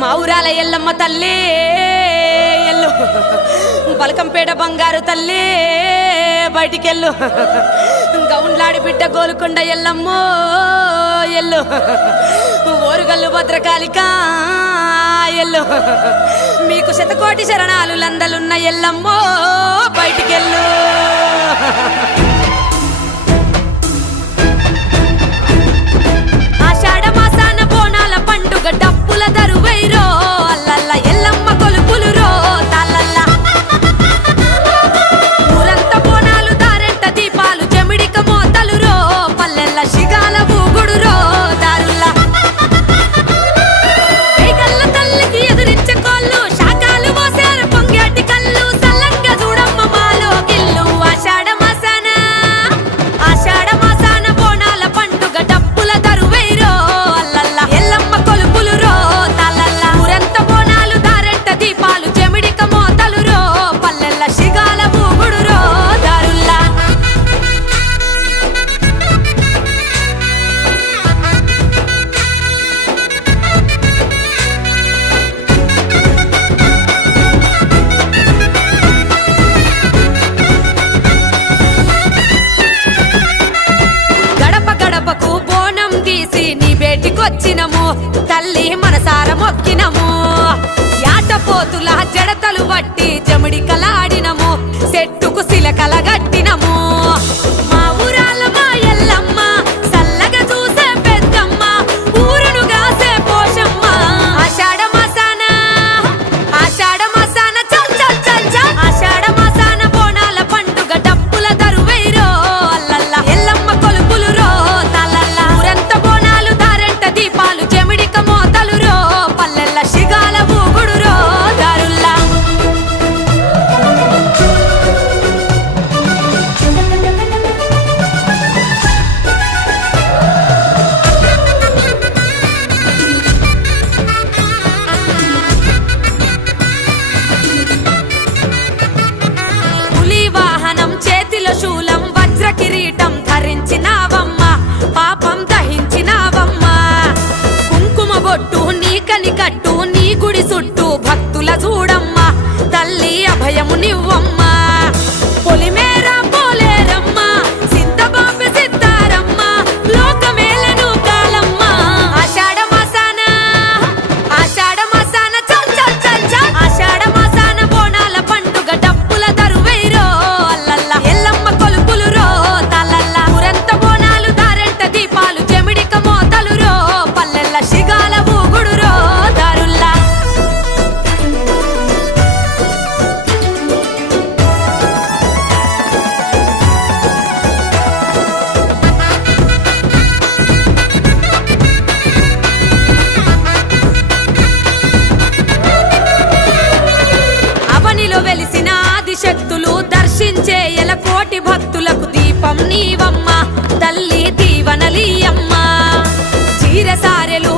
మా ఊరాల ఎల్లమ్మ తల్లి ఎల్లు, బలకంపేట బంగారు తల్లి బయటికెళ్ళు, గౌండ్లాడి బిడ్డ గోలుకొండ ఎల్లమ్మో ఎల్లు, ఓరుగల్లు భద్రకాళిక ఎల్లు, మీకు శతకోటి శరణాలు లందలున్న ఎల్లమ్మో బయటికెళ్ళు. ఆషాఢ మాసాన బోనాల పండుగ డప్పుల దరువైరో, అల్లల్ల ఎల్లమ్మ కొలుపులు రో తాళ్ళల్ల, ఊరంత బోనాలు దారెంట దీపాలు జమిడిక మోతలు రో, పల్లెల్ల శిగాల ఊగుడు రో దారుల్ల, వేగల్ల తల్లికి ఎదురించే కోళ్ళు శాకాలు మోసారు పొంగేటి కళ్ళు, సల్లంగా చూడమ్మ మాలో గిల్లు. ఆషాఢ మాసాన బోనాల పండుగ డప్పుల దరువైరో, అల్లల్ల ఎల్లమ్మ కొలుపులు రో తాళ్ళల్ల, ఊరంత బోనాలు దారెంట దీపాలు జమిడిక మోతలు రో, పల్లెల్ల శిగాల ఊగుడు రో దారుల్ల. గడప గడపకు బోనం తీసి నీ బేటికొచ్చినము, తల్లి మనసార మొక్కినము, యాటపోతుల జడతలు వట్టి జమిడికలాడినము, చెట్టుకు సిలకల గట్టినము. మా ఊరాల మా ఎల్లమ్మ సల్లగా చూసే పెద్దమ్మ, ఊరును గాసే పోషమ్మ. ఆషాఢ మాసాన చల్ చల్ చల్ చల్, ఆషాఢ మాసాన బోనాల పండుగ డప్పుల దరువైరో, అల్లల్ల ఎల్లమ్మ కొలుపులు రో తాళ్ళల్ల, ఊరంత బోనాలు దారెంట దీపాలు జమిడిక మోతలు రో, పల్లెల్ల శిగాల ఊగుడు రో దారుల్ల. పులి వాహనం చేతిలో శూలం వజ్ర కిరీటం ధరించినావమ్మ, పాపం దహించినావమ్మ, కుంకుమ బొట్టు నీకని కట్టు నీ గుడి చుట్టూ భక్తుల చూడమ్మ, తల్లి అభయము నివ్వమ్మ. పొలిమేర పోలేరమ్మ సిద్ధబాంబె సిద్ధారమ్మ, లోకమేలను కాలమ్మ. ఆషాఢ మాసాన చల్ చల్ చల్ చల్, ఆషాఢ మాసాన బోనాల పండుగ డప్పుల దరువైరో, అల్లల్ల ఎల్లమ్మ కొలుపులు రో తాళ్ళల్ల, ఊరంత బోనాలు దారెంట దీపాలు జమిడిక మోతలు రో, పల్లెల్ల శిగాల ఊగుడు రో దారుల్ల. అవనిలో వెలిసిన ఆదిశక్తులు దర్శించే ఎలకోటి భక్తులకు దీపం నీవమ్మ, తల్లి దీవనలీయమ్మ. చీరసారెలు